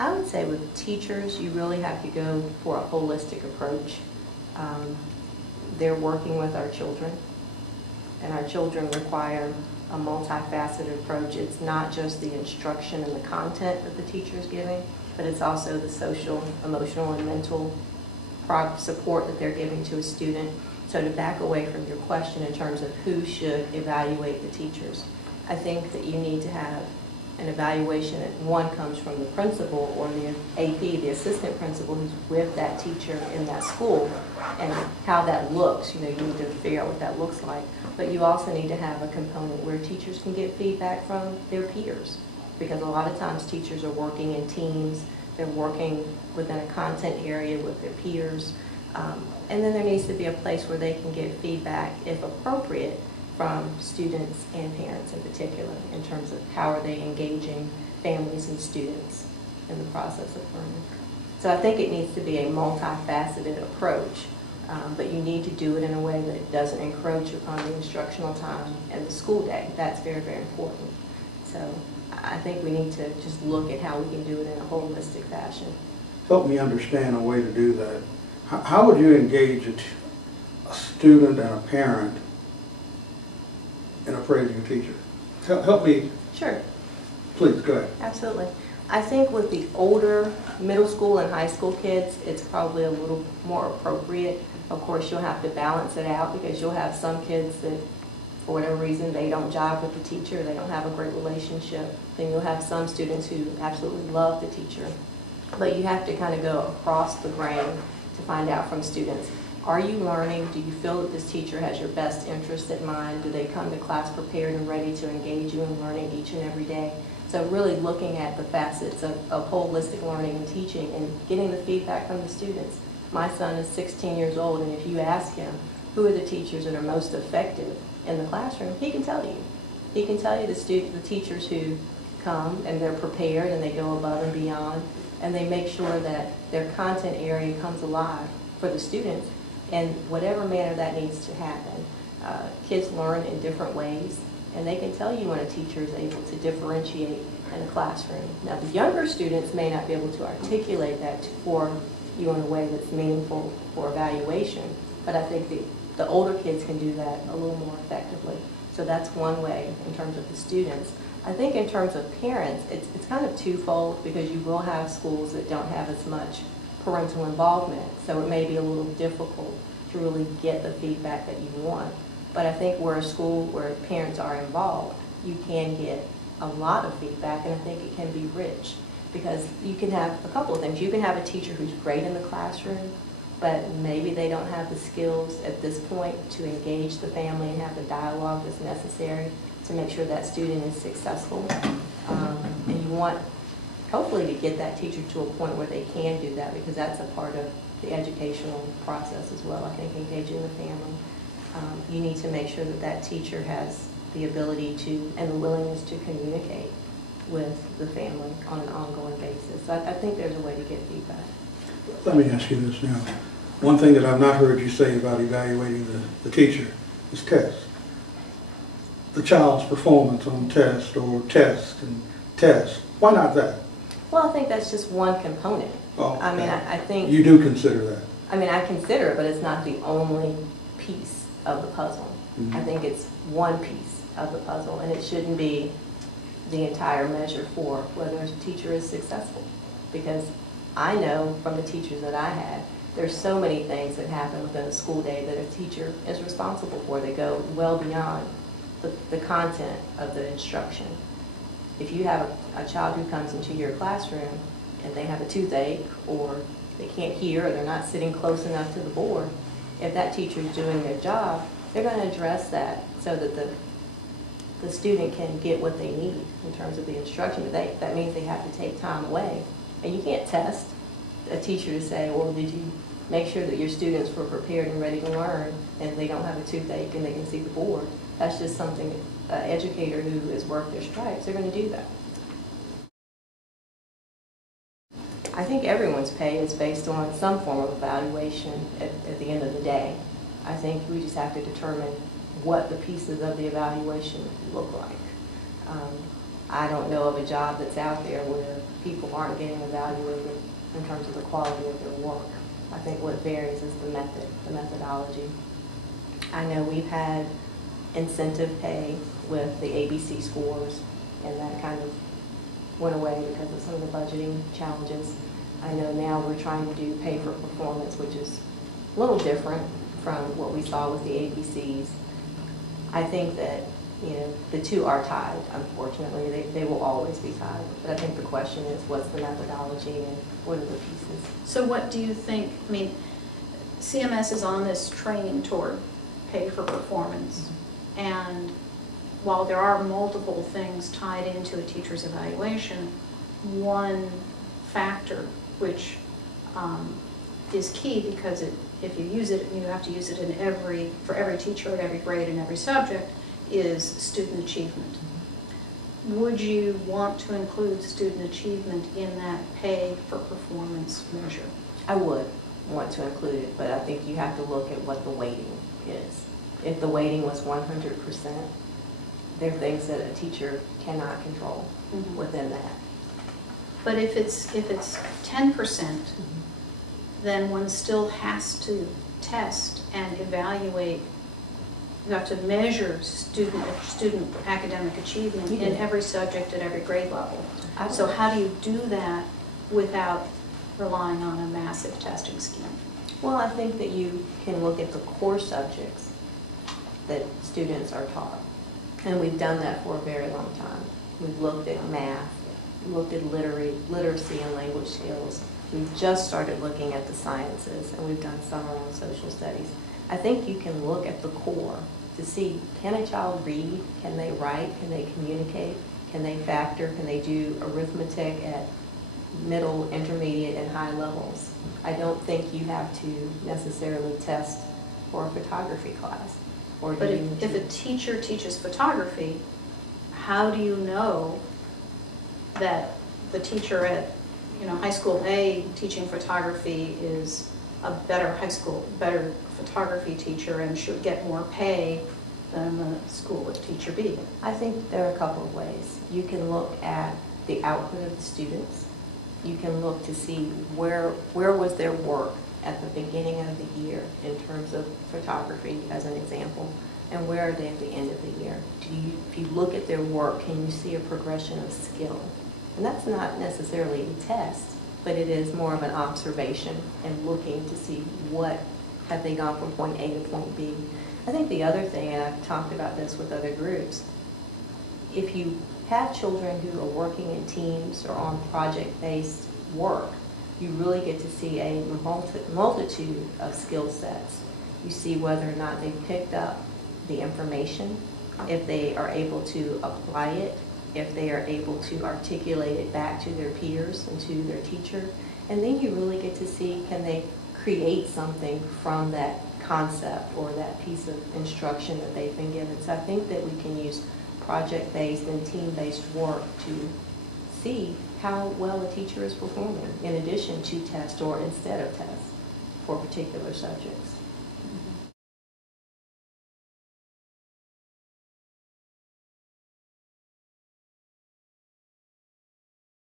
I would say with teachers, you really have to go for a holistic approach. They're working with our children, and our children require a multifaceted approach. It's not just the instruction and the content that the teacher is giving, but it's also the social, emotional, and mental support that they're giving to a student. So to back away from your question in terms of who should evaluate the teachers, I think that you need to have an evaluation that one comes from the principal or the AP, the assistant principal who's with that teacher in that school, and how that looks. You know, you need to figure out what that looks like. But you also need to have a component where teachers can get feedback from their peers, because a lot of times teachers are working in teams, they're working within a content area with their peers, and then there needs to be a place where they can get feedback, if appropriate, from students and parents in particular, in terms of how are they engaging families and students in the process of learning. So I think it needs to be a multifaceted approach, but you need to do it in a way that doesn't encroach upon the instructional time and the school day. That's very, very important. So I think we need to just look at how we can do it in a holistic fashion. Help me understand a way to do that. How would you engage a student and a parent in appraising a teacher? Help me. Sure. Please, go ahead. Absolutely. I think with the older middle school and high school kids, it's probably a little more appropriate. Of course, you'll have to balance it out, because you'll have some kids that, for whatever reason, they don't jive with the teacher, they don't have a great relationship. Then you'll have some students who absolutely love the teacher. But you have to kind of go across the grain to find out from students, are you learning? Do you feel that this teacher has your best interest in mind? Do they come to class prepared and ready to engage you in learning each and every day? So really looking at the facets of holistic learning and teaching and getting the feedback from the students. My son is 16 years old, and if you ask him who are the teachers that are most effective in the classroom, he can tell you. He can tell you the teachers who come and they're prepared and they go above and beyond, and they make sure that their content area comes alive for the students in whatever manner that needs to happen. Kids learn in different ways, and they can tell you when a teacher is able to differentiate in a classroom. Now, the younger students may not be able to articulate that for you in a way that's meaningful for evaluation, but I think the older kids can do that a little more effectively. So that's one way in terms of the students. I think in terms of parents, it's kind of twofold, because you will have schools that don't have as much parental involvement, so it may be a little difficult to really get the feedback that you want. But I think where a school where parents are involved, you can get a lot of feedback, and I think it can be rich, because you can have a couple of things. You can have a teacher who's great in the classroom, but maybe they don't have the skills at this point to engage the family and have the dialogue that's necessary to make sure that student is successful. And you want, hopefully, to get that teacher to a point where they can do that, because that's a part of the educational process as well. I think engaging the family. You need to make sure that that teacher has the ability to and the willingness to communicate with the family on an ongoing basis. So I think there's a way to get feedback. Let me ask you this now. One thing that I've not heard you say about evaluating the teacher is tests. The child's performance on test or test and test. Why not that? Well, I think that's just one component. Oh, I mean, I think... You do consider that? I mean, I consider it, but it's not the only piece of the puzzle. Mm-hmm. I think it's one piece of the puzzle, and it shouldn't be the entire measure for whether a teacher is successful. Because I know from the teachers that I had, there's so many things that happen within a school day that a teacher is responsible for. They go well beyond the content of the instruction. If you have a child who comes into your classroom and they have a toothache, or they can't hear, or they're not sitting close enough to the board, if that teacher is doing their job, they're going to address that so that the student can get what they need in terms of the instruction. But that means they have to take time away. And you can't test a teacher to say, well, did you make sure that your students were prepared and ready to learn, and they don't have a toothache and they can see the board. That's just something an educator who has worked their stripes, they're going to do that. I think everyone's pay is based on some form of evaluation at the end of the day. I think we just have to determine what the pieces of the evaluation look like. I don't know of a job that's out there where people aren't getting evaluated in terms of the quality of their work. I think what varies is the methodology. I know we've had incentive pay with the ABC scores, and that kind of went away because of some of the budgeting challenges. I know now we're trying to do pay for performance, which is a little different from what we saw with the ABCs. I think that, you know, the two are tied, unfortunately. They will always be tied. But I think the question is, what's the methodology and what are the pieces? So what do you think, I mean, CMS is on this train toward pay for performance. And while there are multiple things tied into a teacher's evaluation, one factor which is key, because if you use it, you have to use it for every teacher at every grade and every subject, is student achievement. Would you want to include student achievement in that pay for performance measure? I would want to include it, but I think you have to look at what the weighting is. If the weighting was 100%, there are things that a teacher cannot control within that. But if it's 10%, then one still has to test and evaluate. You have to measure student academic achievement in every subject at every grade level. So how do you do that without relying on a massive testing scheme? Well, I think that you can look at the core subjects that students are taught. And we've done that for a very long time. We've looked at math, looked at literacy and language skills. We've just started looking at the sciences, and we've done some around social studies. I think you can look at the core to see, can a child read? Can they write? Can they communicate? Can they factor? Can they do arithmetic at middle, intermediate, and high levels? I don't think you have to necessarily test for a photography class. But if a teacher teaches photography, how do you know that the teacher at high school A teaching photography is a better photography teacher and should get more pay than the school at teacher B? I think there are a couple of ways. You can look at the output of the students. You can look to see where was their work at the beginning of the year in terms of photography, as an example, and where are they at the end of the year. If you look at their work, can you see a progression of skill? And that's not necessarily a test, but it is more of an observation and looking to see what have they gone from point A to point B. I think the other thing, and I've talked about this with other groups, if you have children who are working in teams or on project-based work, you really get to see a multitude of skill sets. You see whether or not they picked up the information, if they are able to apply it, if they are able to articulate it back to their peers and to their teacher. And then you really get to see, can they create something from that concept or that piece of instruction that they've been given. So I think that we can use project-based and team-based work to see how well a teacher is performing in addition to test or instead of test for particular subjects.